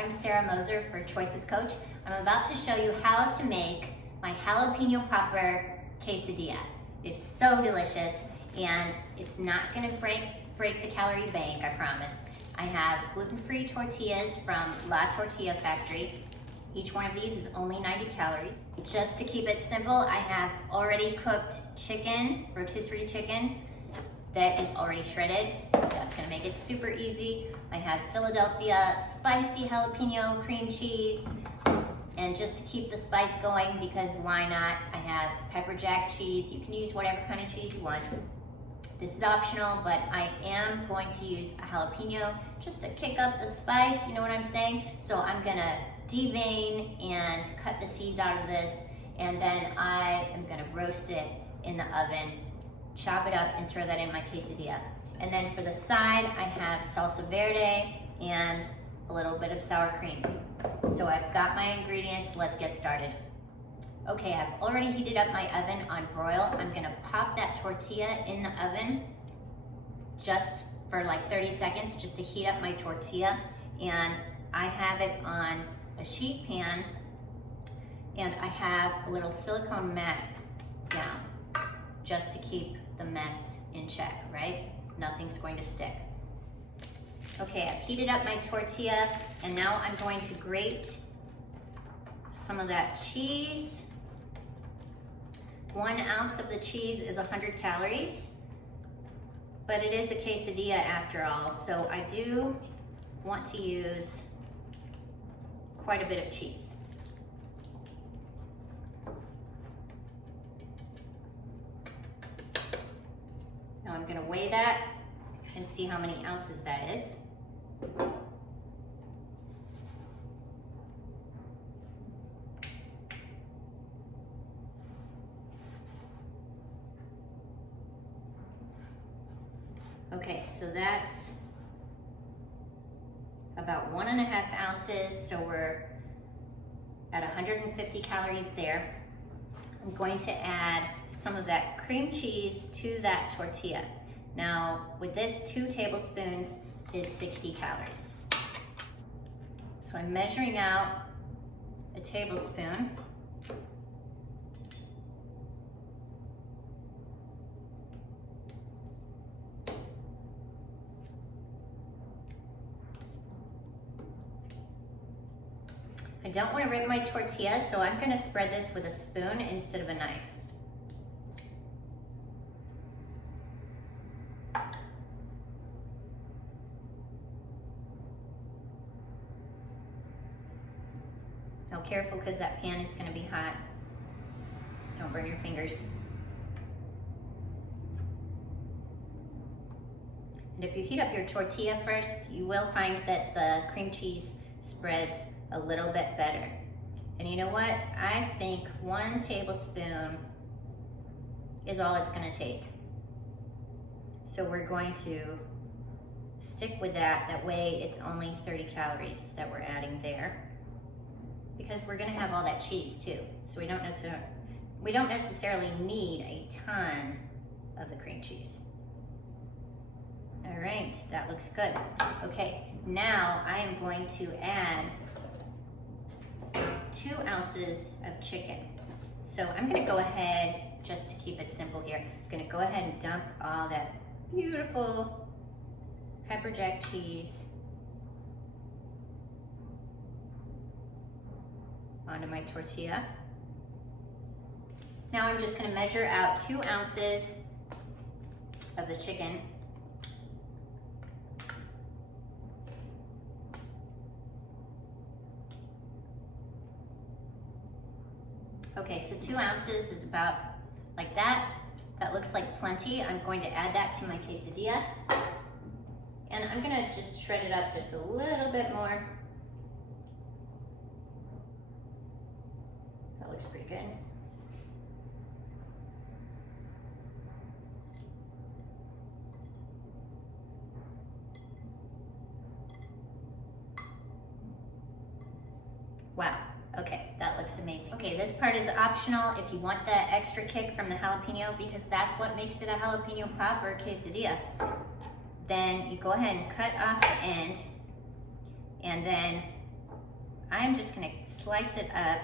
I'm Sara Moser for Choices Coach. I'm about to show you how to make my Jalapeno Popper Quesadilla. It's so delicious and it's not gonna break the calorie bank, I promise. I have gluten-free tortillas from Tortilla Factory. Each one of these is only 90 calories. Just to keep it simple, I have already cooked chicken, rotisserie chicken, that is already shredded. That's gonna make it super easy. I have Philadelphia spicy jalapeno cream cheese. And just to keep the spice going, because why not, I have Pepperjack cheese. You can use whatever kind of cheese you want. This is optional, but I am going to use a jalapeno just to kick up the spice, you know what I'm saying? So I'm gonna devein and cut the seeds out of this, and then I am gonna roast it in the oven, chop it up and throw that in my quesadilla. And then for the side, I have Salsa Verde and a little bit of sour cream. So I've got my ingredients, let's get started. Okay, I've already heated up my oven on broil. I'm gonna pop that tortilla in the oven just for like 30 seconds, just to heat up my tortilla. And I have it on a sheet pan, and I have a little silicone mat down just to keep the mess in check, right? Nothing's going to stick. Okay, I've heated up my tortilla, and now I'm going to grate some of that cheese. 1 ounce of the cheese is 100 calories, but it is a quesadilla after all, so I do want to use quite a bit of cheese. Now I'm gonna weigh that and see how many ounces that is. Okay, so that's about 1.5 ounces, so we're at 150 calories there. I'm going to add some of that cream cheese to that tortilla. Now, with this, 2 tablespoons is 60 calories. So I'm measuring out a tablespoon. I don't want to rip my tortilla, so I'm going to spread this with a spoon instead of a knife. Now careful, because that pan is going to be hot. Don't burn your fingers. And if you heat up your tortilla first, you will find that the cream cheese spreads a little bit better. And you know what? I think 1 tablespoon is all it's gonna take. So we're going to stick with that. That way it's only 30 calories that we're adding there, because we're gonna have all that cheese too. So we don't necessarily need a ton of the cream cheese. All right, that looks good. Okay, now I am going to add 2 ounces of chicken. So I'm gonna go ahead, just to keep it simple here, I'm gonna go ahead and dump all that beautiful Pepperjack cheese onto my tortilla. Now I'm just gonna measure out 2 ounces of the chicken. Okay, so 2 ounces is about like that. That looks like plenty. I'm going to add that to my quesadilla. And I'm gonna just shred it up just a little bit more. That looks pretty good. Wow. Okay, that looks amazing. Okay, this part is optional if you want the extra kick from the jalapeno, because that's what makes it a jalapeno popper quesadilla. Then you go ahead and cut off the end, and then I'm just gonna slice it up.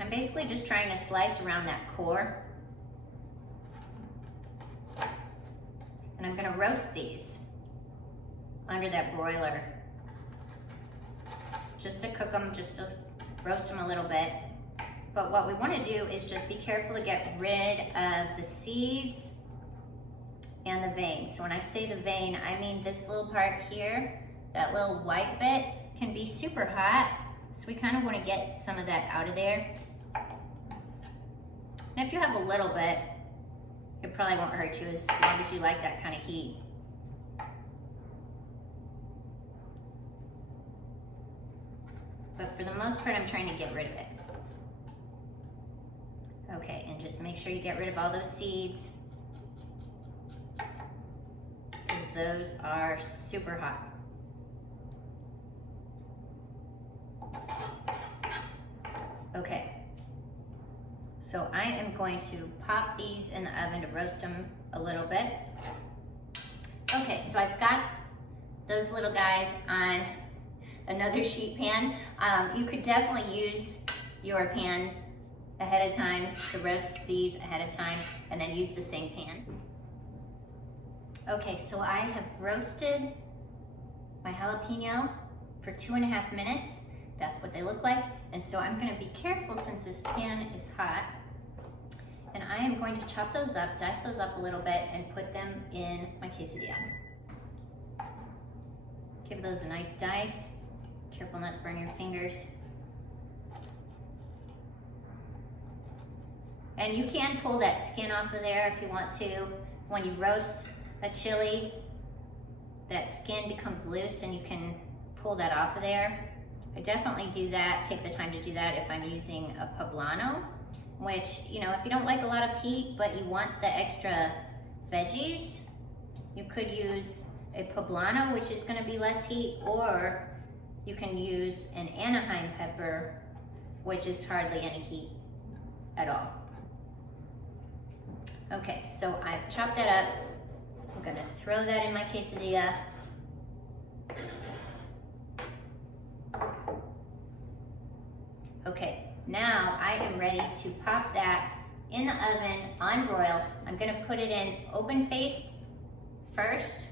I'm basically just trying to slice around that core. And I'm gonna roast these under that broiler. Just to cook them, just to roast them a little bit. But what we wanna do is just be careful to get rid of the seeds and the vein. So when I say the vein, I mean this little part here, that little white bit can be super hot. So we kind of want to get some of that out of there. And if you have a little bit, it probably won't hurt you as long as you like that kind of heat. But for the most part, I'm trying to get rid of it. Okay, and just make sure you get rid of all those seeds, because those are super hot. Okay, so I am going to pop these in the oven to roast them a little bit. Okay, so I've got those little guys on another sheet pan. You could definitely use your pan ahead of time to roast these ahead of time and then use the same pan. Okay, so I have roasted my jalapeno for 2.5 minutes. That's what they look like. And so I'm gonna be careful since this pan is hot. And I am going to chop those up, dice those up a little bit and put them in my quesadilla. Give those a nice dice. Careful not to burn your fingers. And you can pull that skin off of there if you want to. When you roast a chili, that skin becomes loose and you can pull that off of there. I definitely do that, take the time to do that if I'm using a poblano, which, you know, if you don't like a lot of heat, but you want the extra veggies, you could use a poblano, which is gonna be less heat, or you can use an Anaheim pepper, which is hardly any heat at all. Okay, so I've chopped that up. I'm gonna throw that in my quesadilla. Okay, now I am ready to pop that in the oven on broil. I'm gonna put it in open face first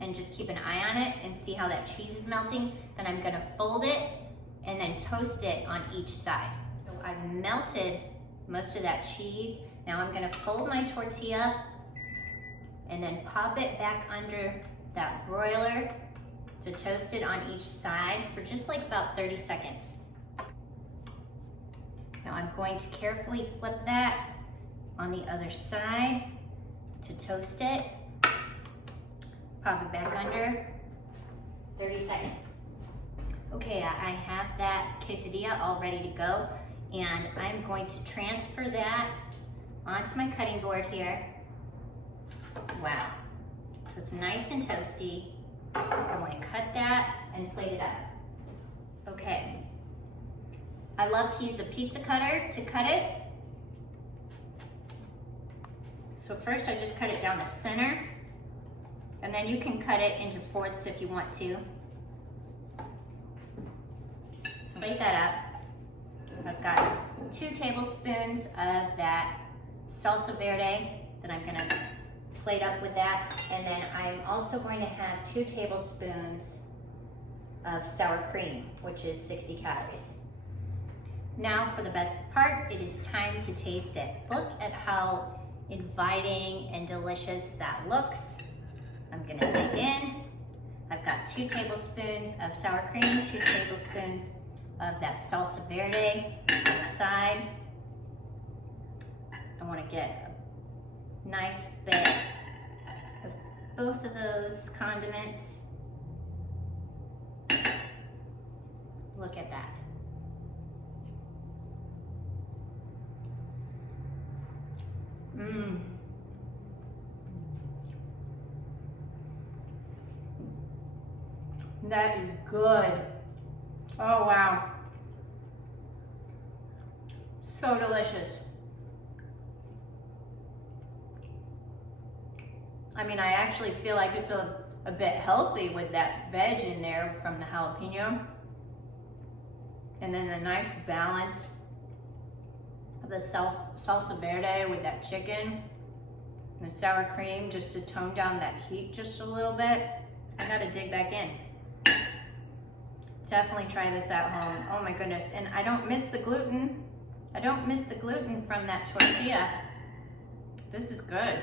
and just keep an eye on it and see how that cheese is melting. Then I'm gonna fold it and then toast it on each side. So I've melted most of that cheese. Now I'm gonna fold my tortilla and then pop it back under that broiler to toast it on each side for just like about 30 seconds. Now I'm going to carefully flip that on the other side to toast it. Pop it back under, 30 seconds. Okay, I have that quesadilla all ready to go, and I'm going to transfer that onto my cutting board here. Wow, so it's nice and toasty. I want to cut that and plate it up. Okay. I love to use a pizza cutter to cut it. So first I just cut it down the center, and then you can cut it into fourths if you want to. So plate that up. I've got 2 tablespoons of that Salsa Verde that I'm gonna plate up with that. And then I'm also going to have 2 tablespoons of sour cream, which is 60 calories. Now for the best part, it is time to taste it. Look at how inviting and delicious that looks. I'm gonna dig in. I've got 2 tablespoons of sour cream, 2 tablespoons of that Salsa Verde on the side. I wanna get a nice bit of both of those condiments. Look at that. Mmm. That is good. Oh wow. So delicious. I mean, I actually feel like it's a a bit healthy with that veg in there from the jalapeno. And then the nice balance of the salsa verde with that chicken and the sour cream just to tone down that heat just a little bit. I gotta dig back in. Definitely try this at home. Oh my goodness. And I don't miss the gluten. I don't miss the gluten from that tortilla. This is good.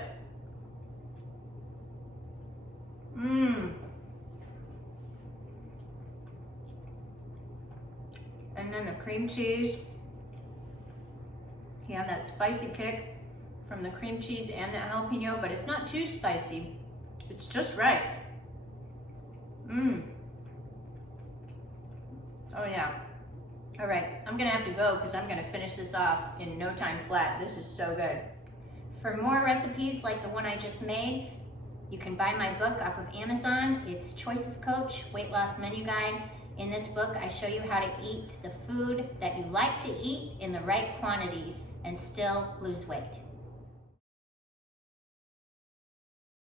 Mmm. And then the cream cheese. You have that spicy kick from the cream cheese and the jalapeno, but it's not too spicy. It's just right. Mmm. Oh yeah. All right, I'm gonna have to go because I'm gonna finish this off in no time flat. This is so good. For more recipes like the one I just made, you can buy my book off of Amazon. It's Choices Coach, Weight Loss Menu Guide. In this book, I show you how to eat the food that you like to eat in the right quantities and still lose weight.